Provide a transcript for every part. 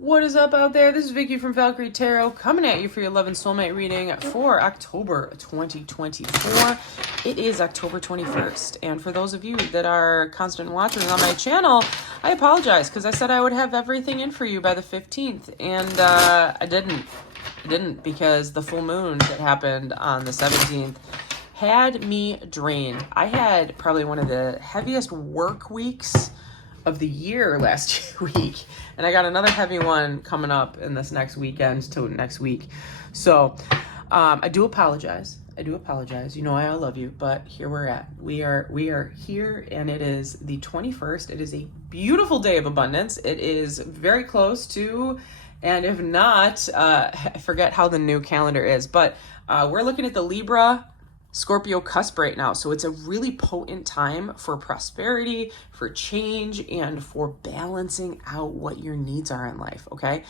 What is up out there? This is Vicky from Valkyrie Tarot coming at you for your love and soulmate reading for October 2024. It is October 21st. And for those of you that are constant watchers on my channel, I apologize because I said I would have everything in for you by the 15th. And I didn't because the full moon that happened on the 17th had me drained. I had probably one of the heaviest work weeks of the year last week, and I got another heavy one coming up in this next weekend to next week. So I do apologize. You know I love you, but here we're at. We are here, and it is the 21st. It is a beautiful day of abundance. It is very close to, and if not, I forget how the new calendar is, but we're looking at the Libra Scorpio cusp right now. So it's a really potent time for prosperity, for change, and for balancing out what your needs are in life, okay?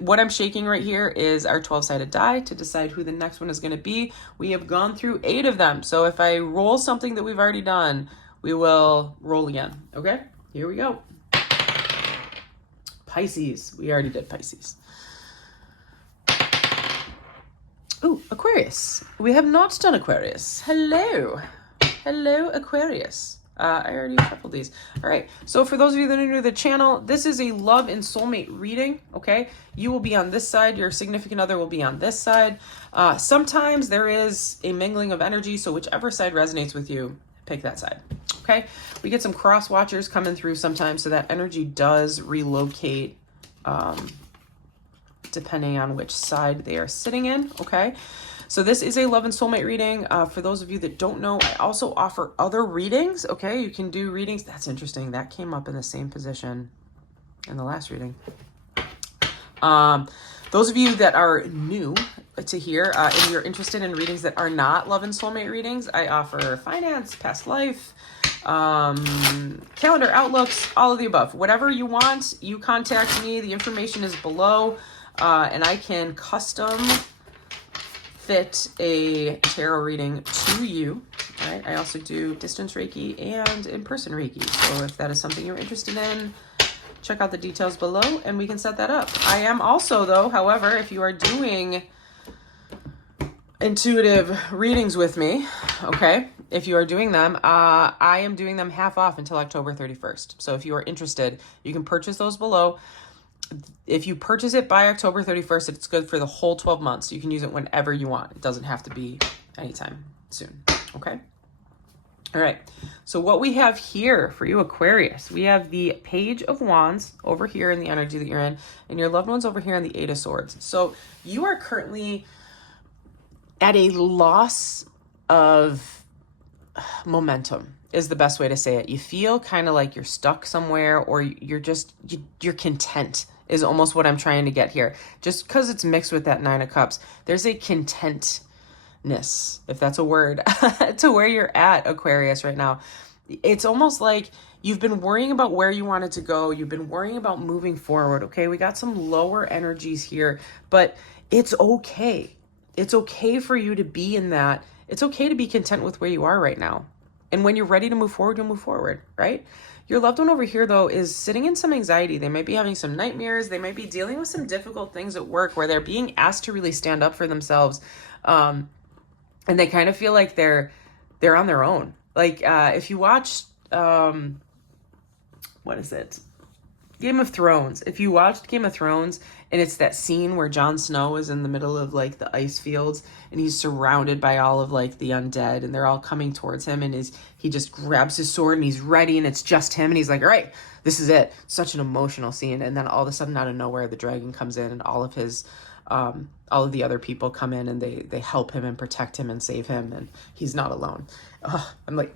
What I'm shaking right here is our 12-sided die to decide who the next one is going to be. We have gone through 8 of them. So if I roll something that we've already done, we will roll again, okay? Here we go. Pisces. We already did Pisces. Ooh, Aquarius. We have not done Aquarius. Hello, Aquarius. I already shuffled these. All right, so for those of you that are new to the channel, this is a love and soulmate reading, okay? You will be on this side, your significant other will be on this side. Sometimes there is a mingling of energy, so whichever side resonates with you, pick that side, okay? We get some cross watchers coming through sometimes, so that energy does relocate depending on which side they are sitting in, okay? So this is a love and soulmate reading. For those of you that don't know, I also offer other readings, okay? You can do readings. That's interesting. That came up in the same position in the last reading. Those of you that are new to here, and you're interested in readings that are not love and soulmate readings, I offer finance, past life, calendar outlooks, all of the above. Whatever you want, you contact me. The information is below. And I can custom fit a tarot reading to you. All right. I also do distance Reiki and in-person Reiki. So if that is something you're interested in, check out the details below and we can set that up. I am also, though, however, if you are doing intuitive readings with me, okay, if you are doing them, I am doing them half off until October 31st. So if you are interested, you can purchase those below. If you purchase it by October 31st, it's good for the whole 12 months. You can use it whenever you want. It doesn't have to be anytime soon, okay? All right, so what we have here for you, Aquarius, we have the Page of Wands over here in the energy that you're in, and your loved one's over here in the Eight of Swords. So you are currently at a loss of momentum is the best way to say it. You feel kind of like you're stuck somewhere, or you're content is almost what I'm trying to get here. Just because it's mixed with that Nine of Cups, there's a contentness, if that's a word, to where you're at, Aquarius, right now. It's almost like you've been worrying about where you wanted to go. You've been worrying about moving forward, okay? We got some lower energies here, but it's okay. It's okay for you to be in that. It's okay to be content with where you are right now. And when you're ready to move forward, you'll move forward, right? Your loved one over here, though, is sitting in some anxiety. They might be having some nightmares. They might be dealing with some difficult things at work where they're being asked to really stand up for themselves. And they kind of feel like they're on their own. Like if you watch, what is it? Game of Thrones. If you watched Game of Thrones and it's that scene where Jon Snow is in the middle of like the ice fields and he's surrounded by all of like the undead and they're all coming towards him, and he just grabs his sword and he's ready and it's just him and he's like, all right, this is it. Such an emotional scene. And then all of a sudden out of nowhere, the dragon comes in and all of his, all of the other people come in and they help him and protect him and save him, and he's not alone. I'm like,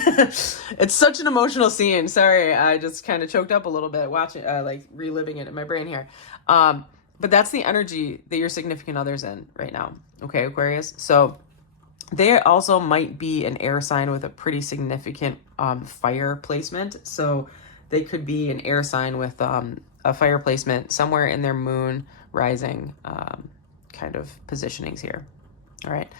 it's such an emotional scene. Sorry, I just kind of choked up a little bit watching, like reliving it in my brain here. But that's the energy that your significant other's in right now. Okay, Aquarius. So they also might be an air sign with a pretty significant fire placement. So they could be an air sign with a fire placement somewhere in their moon rising kind of positionings here. All right.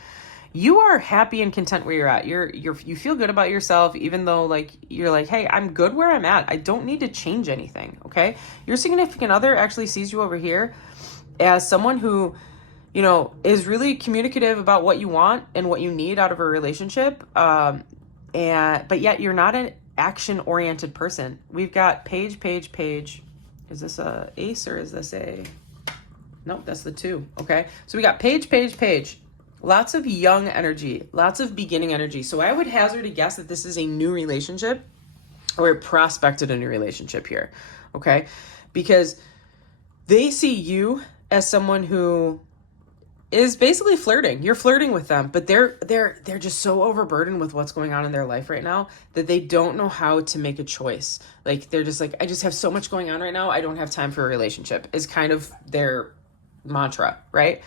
you are happy and content where you're at. You feel good about yourself, even though like you're like, hey, I'm good where I'm at. I don't need to change anything. Okay. Your significant other actually sees you over here as someone who, you know, is really communicative about what you want and what you need out of a relationship. But yet you're not an action oriented person. We've got page. Is this a ace or is this a, nope, that's the 2. Okay. So we got page. Lots of young energy, lots of beginning energy. So I would hazard a guess that this is a new relationship or it prospected a new relationship here. Okay. Because they see you as someone who is basically flirting. You're flirting with them, but they're just so overburdened with what's going on in their life right now that they don't know how to make a choice. Like they're just like, I just have so much going on right now. I don't have time for a relationship is kind of their mantra, right?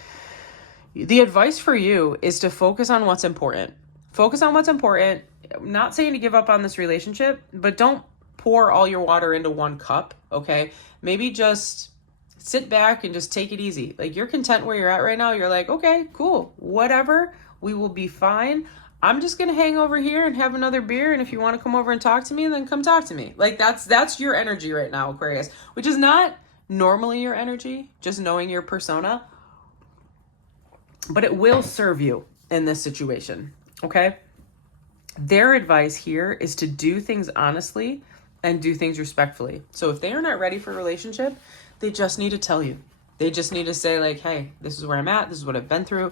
The advice for you is to focus on what's important. Focus on what's important. I'm not saying to give up on this relationship, but don't pour all your water into one cup, okay? Maybe just sit back and just take it easy. Like you're content where you're at right now. You're like, okay, cool, whatever. We will be fine. I'm just going to hang over here and have another beer. And if you want to come over and talk to me, then come talk to me. Like that's your energy right now, Aquarius, which is not normally your energy, just knowing your persona. But it will serve you in this situation, okay? Their advice here is to do things honestly and do things respectfully. So if they are not ready for a relationship, they just need to tell you. They just need to say like, hey, this is where I'm at. This is what I've been through.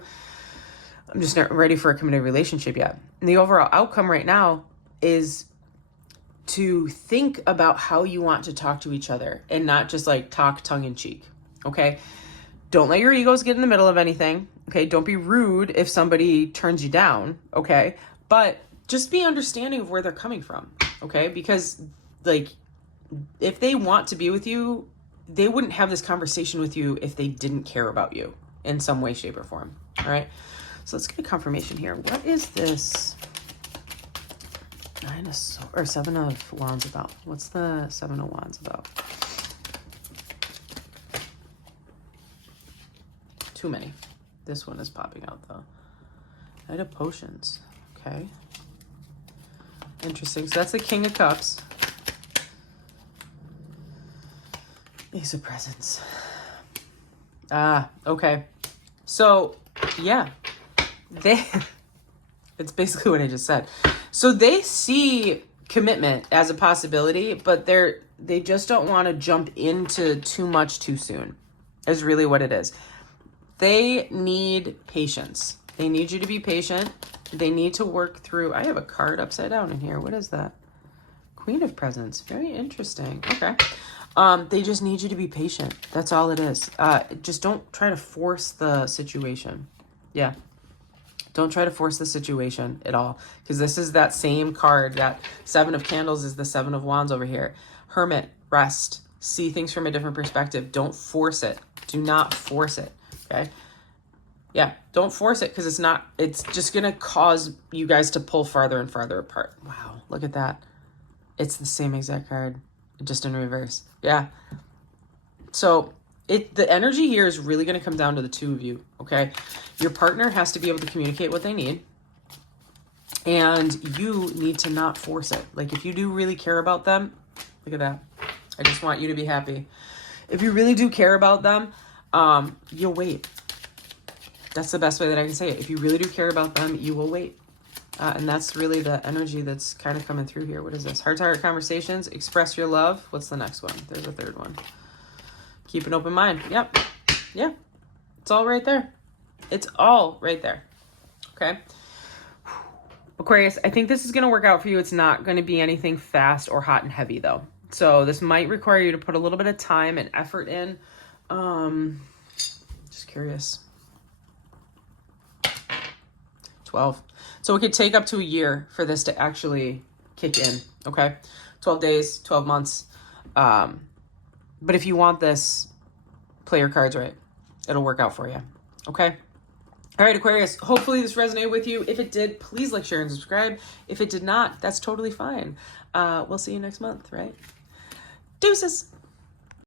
I'm just not ready for a committed relationship yet. And the overall outcome right now is to think about how you want to talk to each other and not just like talk tongue in cheek, okay? Don't let your egos get in the middle of anything. Okay. Don't be rude if somebody turns you down. Okay. But just be understanding of where they're coming from. Okay. Because like, if they want to be with you, they wouldn't have this conversation with you if they didn't care about you in some way, shape, or form. All right. So let's get a confirmation here. What is this 7 of Wands about? What's the 7 of Wands about? Too many. This one is popping out though. Knight of Potions. Okay. Interesting. So that's the King of Cups. Ace of Presents. Okay. So yeah, it's basically what I just said. So they see commitment as a possibility, but they just don't want to jump into too much too soon, is really what it is. They need patience. They need you to be patient. They need to work through. I have a card upside down in here. What is that? Queen of Presents. Very interesting. Okay. They just need you to be patient. That's all it is. Just don't try to force the situation. Yeah. Don't try to force the situation at all. Because this is that same card. That 7 of Candles is the 7 of Wands over here. Hermit. Rest. See things from a different perspective. Don't force it. Do not force it. Okay. Yeah. Don't force it because it's just going to cause you guys to pull farther and farther apart. Wow. Look at that. It's the same exact card, just in reverse. Yeah. So the energy here is really going to come down to the two of you. Okay. Your partner has to be able to communicate what they need. And you need to not force it. Like if you do really care about them, look at that. I just want you to be happy. If you really do care about them, you'll wait. That's the best way that I can say it. If you really do care about them, you will wait. And that's really the energy that's kind of coming through here. What is this? Heart-to-heart conversations. Express your love. What's the next one? There's a third one. Keep an open mind. Yep. Yeah. It's all right there. It's all right there. Okay. Aquarius, I think this is going to work out for you. It's not going to be anything fast or hot and heavy though. So this might require you to put a little bit of time and effort in. Just curious. 12. So it could take up to a year for this to actually kick in. Okay. 12 days, 12 months. But if you want this, play your cards right. It'll work out for you. Okay. All right, Aquarius, hopefully this resonated with you. If it did, please like, share, and subscribe. If it did not, that's totally fine. We'll see you next month, right? Deuces.